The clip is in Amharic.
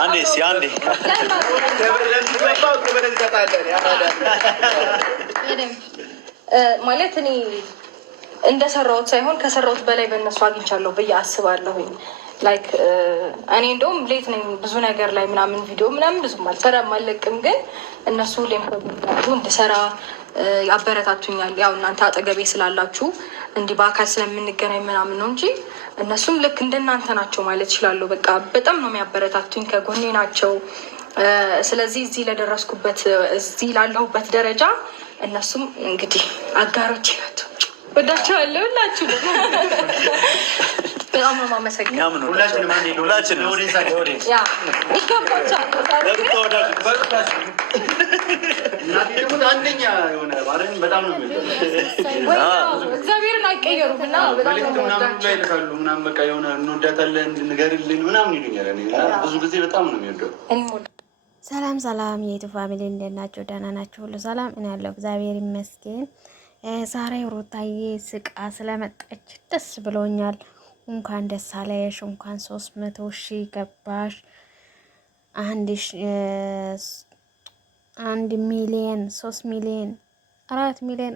አንዴ ሲያንዴ ማለት እኔ እንደሰራሁት ሳይሆን ከሰራሁት በላይ በእነሱ አግኝቻለሁ ብዬ አስባለሁኝ። ላይክ እኔ እንደውም ሌት ነኝ ብዙ ነገር ላይ ምናምን ቪዲዮ ምናምን ብዙም አልሰራም አልለቅም፣ ግን እነሱ እንድሰራ ያበረታቱኛል። ያው እናንተ አጠገቤ ስላላችሁ እንዲህ በአካል ስለምንገናኝ ምናምን ነው እንጂ እነሱም ልክ እንደናንተ ናቸው ማለት ይችላሉ። በቃ በጣም ነው የሚያበረታቱኝ፣ ከጎኔ ናቸው። ስለዚህ እዚህ ለደረስኩበት እዚህ ላለሁበት ደረጃ እነሱም እንግዲህ አጋሮቼ ናቸው። ወዳቸዋለሁ ሁላችሁ በጣም ነው የማመሰግነው። ሁላችንም አንደኛ የሆነ ባረን በጣም ነው እግዚአብሔርን አይቀየሩም እና ይልካሉ ምናምን በቃ የሆነ እንወዳታለን ንገርልን ምናምን ይሉኛል። ብዙ ጊዜ በጣም ነው የሚወደው። ሰላም ሰላም የኢትዮ ፋሚሊ እንዴት ናቸው? ደህና ናቸው? ሁሉ ሰላም? እኔ ያለው እግዚአብሔር ይመስገን። ዛሬ ሩታዬ ስቃ ስለመጣች ደስ ብሎኛል። እንኳን ደስ አለሽ፣ እንኳን 300,000 ገባሽ። 1 ሚሊዮን 3 ሚሊዮን 4 ሚሊዮን